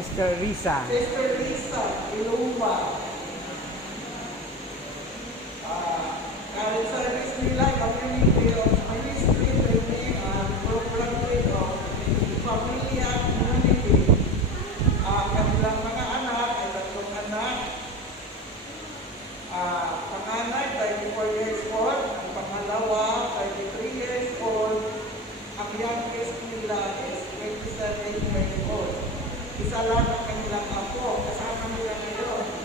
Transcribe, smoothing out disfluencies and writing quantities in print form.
Sister Risa. Sister Risa, Ilumba. Kahit service nila, community of ministry, training, program of pamilya, community. Kanilang mga anak, ay 3 anak. Panganay, 34 years old. Ang pangalawa, 33 years old. Ang youngest nila is 27 years old. Isa lang ang kanilang apo. Kasama nila ngayon.